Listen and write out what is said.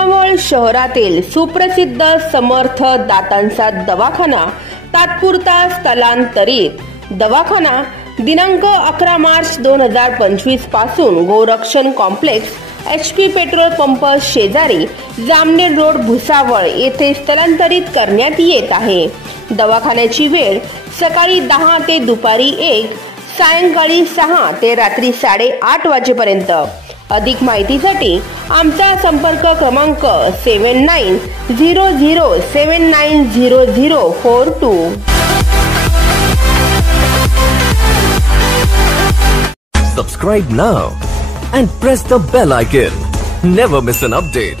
भुसावळ शहरातील सुप्रसिद्ध समर्थ दातांचा दवाखाना तात्पुरता स्थलांतरित दवाखाना दिनांक 11 मार्च 2025 पासून गोरक्षण कॉम्प्लेक्स HP पेट्रोल पंप शेजारी जामनेर रोड भुसावळ येथे स्थलांतरित करण्यात येत आहे। दवाखान्याची वेळ सकाळी 10 ते दुपारी 1, सायंकाळी 6 ते रात्री 8:30 वाजेपर्यंत। अधिक माहितीसाठी आमचा संपर्क क्रमांक 7900790042। Subscribe now and press the bell icon. Never miss an update.